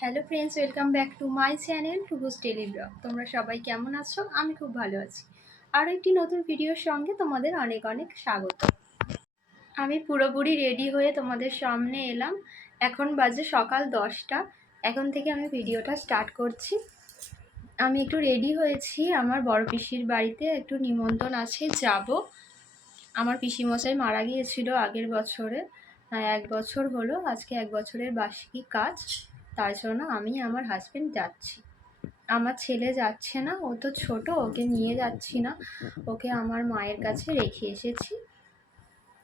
Hello friends, welcome back to my channel Tubu's daily vlog. তোমরা সবাই কেমন আছো? আমি খুব ভালো আছি। আরও একটি নতুন ভিডিওর সঙ্গে তোমাদের অনেক অনেক স্বাগত। আমি পুরোপুরি রেডি হয়ে তোমাদের সামনে এলাম। এখন বাজে সকাল 10টা। এখন থেকে আমি ভিডিওটা স্টার্ট করছি। আমি একটু রেডি হয়েছি, আমার বড় পিসির বাড়িতে একটু নিমন্ত্রণ আছে, যাব। আমার পিসিমশাই মারা গিয়েছিল আগের বছরে, 1 বছর হলো আজকে, 1 বছরের বার্ষিকী কাজ। তার জন্য আমি আমার হাজব্যান্ড যাচ্ছি। আমার ছেলে যাচ্ছে না, ও তো ছোট, ওকে নিয়ে যাচ্ছি না, ওকে আমার মায়ের কাছে রেখে এসেছি।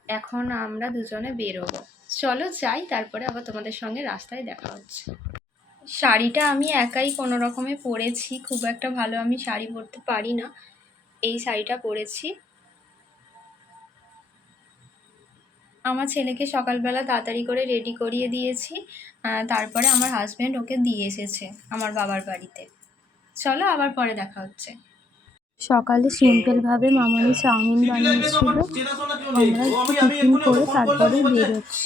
এখন আমরা দুজনে বেরোবো, চলো যাই, তারপরে আবার তোমাদের সঙ্গে রাস্তায় দেখা হচ্ছে। শাড়িটা আমি একাই কোনো রকমে পরেছি, খুব একটা ভালো আমি শাড়ি পরতে পারি না। এই শাড়িটা পরেছি। আমার ছেলেকে সকালবেলা তাড়াতাড়ি করে রেডি করিয়ে দিয়েছি, তারপরে আমার হাজব্যান্ড ওকে দিয়ে এসেছে আমার বাবার বাড়িতে। চলো আবার পরে দেখা হচ্ছে। সকালে সিম্পলভাবে মামানি চাউমিন বানিয়েছিল, আমরা একটু টিফিন করে তারপরে বেরোচ্ছি,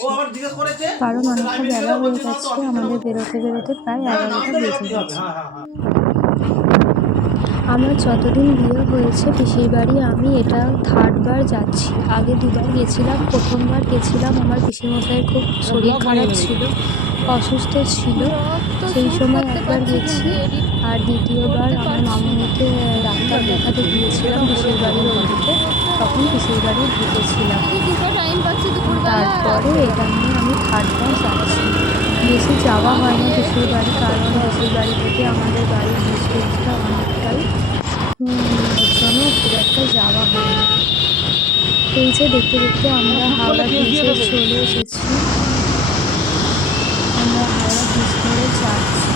কারণ অনেকটা বেলা হয়ে যাচ্ছে, আমাদের বেরোতে বেরোতে প্রায় 11টা বেজে গেছে। আমার যতদিন বিয়ে হয়েছে পিসির বাড়ি আমি এটা 3rd বার যাচ্ছি। আগে 2বার গেছিলাম। প্রথমবার গেছিলাম আমার পিসিমশাইয়ের খুব শরীর খারাপ ছিল, অসুস্থ ছিল, সেই সময় একবার গেছি। আর দ্বিতীয়বার আমার মামুনিকে ডাক্তার দেখাতে গিয়েছিলাম পিসির বাড়ির ওইদিকে, তখন পিসির বাড়ি ঢুকেছিলাম। তারপরে এটা নিয়ে আমি 3rd বার যাচ্ছি। বেশি যাওয়া হয় না পিসির বাড়ি, কারণ পিসির বাড়ি থেকে আমাদের বাড়ির ডিস্টেন্সটা অনেকটাই, ওর জন্য খুব একটা যাওয়া হয় না। এই যে দেখতে দেখতে আমরা হাওড়া ব্রিজে চলে এসেছি। আমরা হাওড়া ব্রিজ ধরে যাচ্ছি।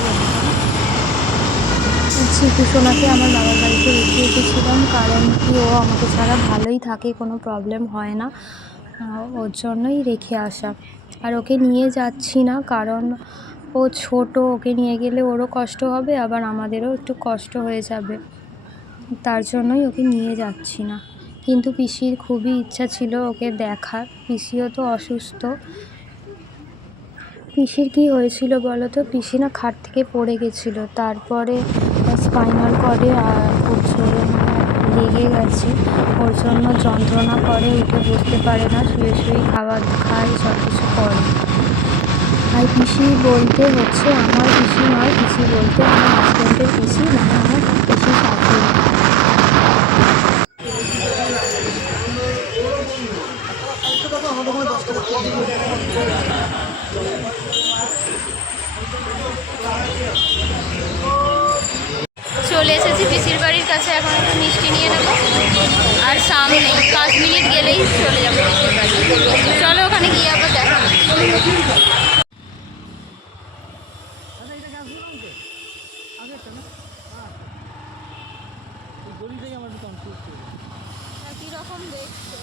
চিকুসোনাকে আমার বাবার বাড়িতে রেখে এসেছিলাম, কারণ কি ও আমাকে ছাড়া ভালোই থাকে, কোনো প্রবলেম হয় না, ওর জন্যই রেখে আসা। আর ওকে নিয়ে যাচ্ছি না, কারণ ও ছোট, ওকে নিয়ে গেলে ওরও কষ্ট হবে, আবার আমাদেরও একটু কষ্ট হয়ে যাবে, তার জন্যই ওকে নিয়ে যাচ্ছি না। কিন্তু পিসির খুবই ইচ্ছা ছিল ওকে দেখার, পিসিও তো অসুস্থ। পিসির কী হয়েছিল বলো তো? পিসি না খাট থেকে পড়ে গেছিলো, তারপরে স্পাইনাল কর্ডে খুব জোরে লেগে গেছে, ওর জন্য যন্ত্রণা করে, উঠে বসতে পারে না, শুয়ে শুয়ে খাবার খায়, সব কিছু করে। আর পিসি বলতে হচ্ছে আমার পিসি নয়, পিসি বলতে আমার হাজব্যান্ডের পিসি, মানে আমার পিসির শাশুড়ি। চলে এসেছি পিসির বাড়ির কাছে, এখন একটু মিষ্টি নিয়ে নেব, আর সামনে 5 মিনিট গেলেই চলে যাবো পিসির বাড়ি। চলো ওখানে গিয়ে আবার দেখা। একই রকম দেখতে।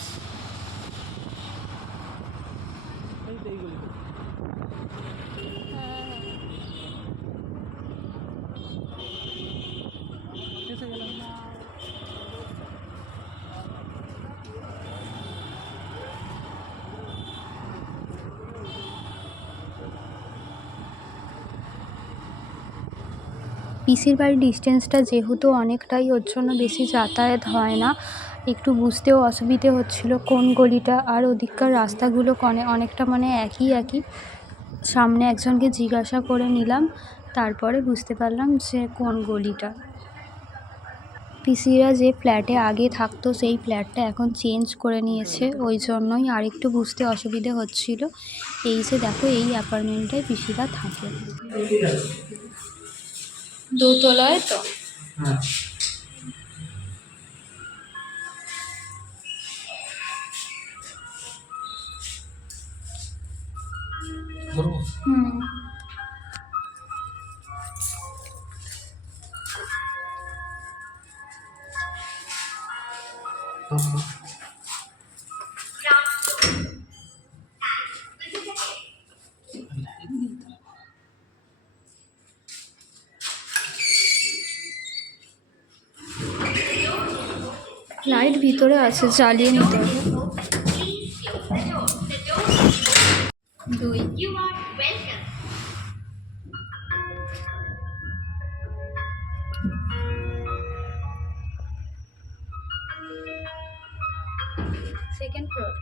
পিসির বাড়ির ডিস্টেন্সটা যেহেতু অনেকটাই, ওর জন্য বেশি যাতায়াত হয় না, একটু বুঝতেও অসুবিধে হচ্ছিল কোন গলিটা, আর ওদিককার রাস্তাগুলো অনেকটা মানে একই। সামনে একজনকে জিজ্ঞাসা করে নিলাম, তারপরে বুঝতে পারলাম যে কোন গলিটা। পিসিরা যে ফ্ল্যাটে আগে থাকতো সেই ফ্ল্যাটটা এখন চেঞ্জ করে নিয়েছে, ওই জন্যই আর একটু বুঝতে অসুবিধে হচ্ছিল। এই যে দেখো, এই অ্যাপার্টমেন্টটায় পিসিরা থাকে, দোতলায় তো। লাইট ভিতরে আছে, জ্বালিয়ে নিতে হবে। 2 সেকেন্ড ফ্লোর।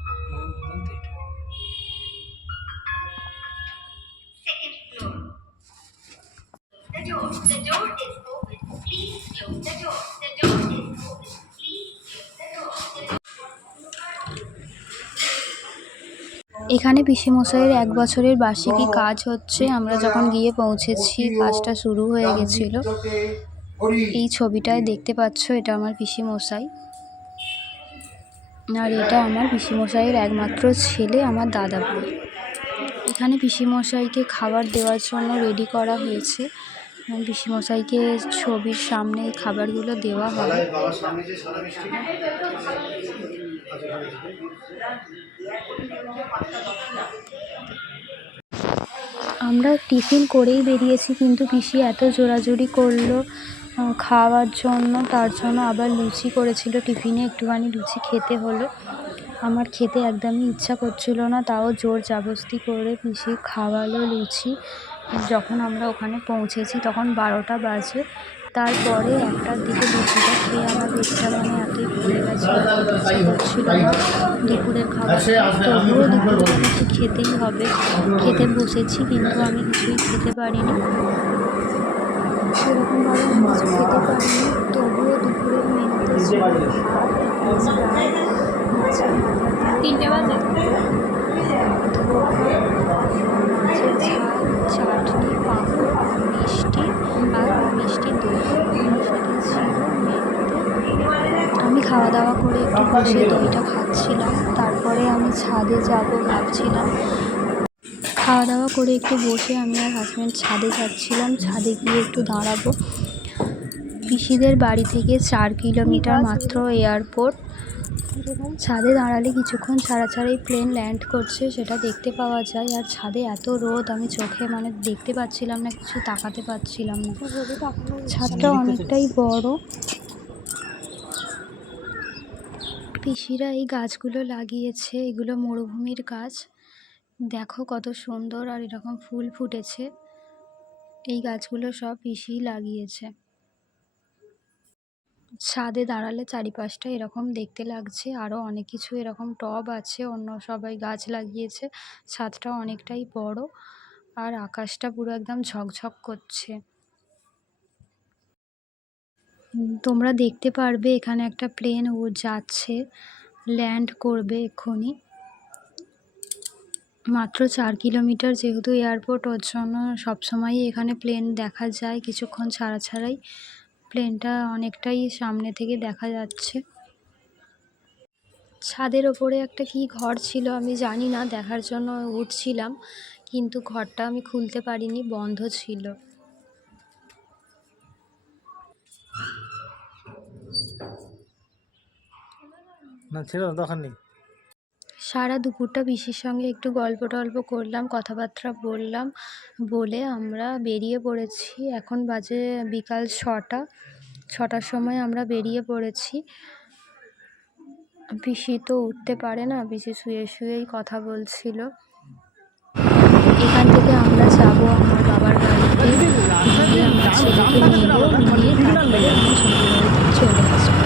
এখানে পিসিমশাইয়ের 1 বছরের বার্ষিকী কাজ হচ্ছে। আমরা যখন গিয়ে পৌঁছেছি কাজটা শুরু হয়ে গেছিল। এই ছবিটায় দেখতে পাচ্ছ, এটা আমার পিসিমশাই, আর এটা আমার পিসিমশাইয়ের একমাত্র ছেলে, আমার দাদা ভাই। এখানে পিসিমশাইকে খাবার দেওয়ার জন্য রেডি করা হয়েছে। পিসিমশাইকে ছবির সামনে এই খাবারগুলো দেওয়া হবে। আমরা টিফিন করেই বেরিয়েছি, কিন্তু পিসি এত জোরাজুরি করলো খাওয়ার জন্য, তার জন্য আবার লুচি করেছিল টিফিনে, একটুখানি লুচি খেতে হলো। আমার খেতে একদমই ইচ্ছা করছিল না, তাও জোর জবরদস্তি করে পিসি খাওয়ালো লুচি। যখন আমরা ওখানে পৌঁছেছি তখন 12টা বাজে। তারপরে 1টার দিকে লুচিটা খেয়ে আমার পেটটা এতই ভরে গেছে, ইচ্ছা করছিল না দুপুরের খাবার। তবুও দুপুরে কিছু খেতেই হবে, খেতে বসেছি, কিন্তু আমি কিছুই খেতে পারিনি। সেরকমভাবে আমি কিছু খেতে পারিনি, তবুও দুপুরের মেনুতে ছিল ভাত, মাছের মাথা দিয়ে 3টে বাজে ধোকা, মাছের ঝাল, চাটনি, পাঁপড়, মিষ্টি আর মিষ্টি দই, সেটা ছিল মেনুতে। আমি খাওয়া দাওয়া করে একটু বসে দইটা খাচ্ছিলাম। তারপরে আমি ছাদে যাব ভাবছিলাম। খাওয়া দাওয়া করে একটু বসে আমি আর হাজব্যান্ড ছাদে যাচ্ছিলাম। ছাদে গিয়ে একটু দাঁড়াবো। পিসিদের বাড়ি থেকে 4 কিলোমিটার মাত্র এয়ারপোর্ট। ছাদে দাঁড়ালে কিছুক্ষণ ছাড়া ছাড়াই প্লেন ল্যান্ড করছে, সেটা দেখতে পাওয়া যায়। আর ছাদে এত রোদ, আমি চোখে দেখতে পাচ্ছিলাম না, কিছু তাকাতে পারছিলাম না। ছাদটা অনেকটাই বড়। পিসিরা এই গাছগুলো লাগিয়েছে, এগুলো মরুভূমির গাছ। দেখো কত সুন্দর, আর এরকম ফুল ফুটেছে। এই গাছগুলো সব পিসিই লাগিয়েছে। ছাদে দাঁড়ালে চারিপাশটা এরকম দেখতে লাগছে। আরও অনেক কিছু এরকম টব আছে, অন্য সবাই গাছ লাগিয়েছে। ছাদটা অনেকটাই বড়, আর আকাশটা পুরো একদম ঝকঝক করছে। তোমরা দেখতে পারবে এখানে একটা প্লেন যাচ্ছে, ল্যান্ড করবে এক্ষুনি। মাত্র 4 কিলোমিটার যেহেতু এয়ারপোর্ট, ওর জন্য সবসময়ই এখানে প্লেন দেখা যায় কিছুক্ষণ ছাড়া ছাড়াই। প্লেনটা অনেকটাই সামনে থেকে দেখা যাচ্ছে। ছাদের ওপরে একটা কি ঘর ছিল আমি জানি না, দেখার জন্য উঠছিলাম, কিন্তু ঘরটা আমি খুলতে পারিনি, বন্ধ ছিল। না ছিল দরকার নেই। সারা দুপুরটা পিসির সঙ্গে একটু গল্প টল্প করলাম, কথাবার্তা বললাম, বলে আমরা বেরিয়ে পড়েছি। এখন বাজে বিকাল 6টার সময় আমরা বেরিয়ে পড়েছি। পিসি তো উঠতে পারে না, পিসি শুয়ে শুয়েই কথা বলছিল। এখান থেকে আমরা যাব আমার বাবার বাড়িতে, গিয়ে আমার ছেলেকে নেব, নিয়ে তারপরে আমি শ্বশুরবাড়িতে চলে আসবো।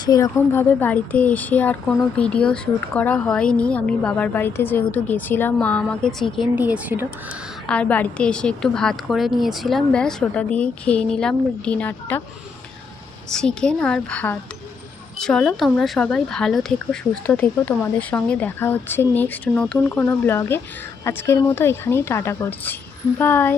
সেরকমভাবে বাড়িতে এসে আর কোনো ভিডিও শ্যুট করা হয়নি। আমি বাবার বাড়িতে যেহেতু গেছিলাম, মা আমাকে চিকেন দিয়েছিল, আর বাড়িতে এসে একটু ভাত করে নিয়েছিলাম, ব্যাস ওটা দিয়েই খেয়ে নিলাম ডিনারটা, চিকেন আর ভাত। চলো তোমরা সবাই ভালো থেকো, সুস্থ থেকো। তোমাদের সঙ্গে দেখা হচ্ছে নেক্সট নতুন কোনো ব্লগে। আজকের মতো এখানেই টাটা করছি, বাই।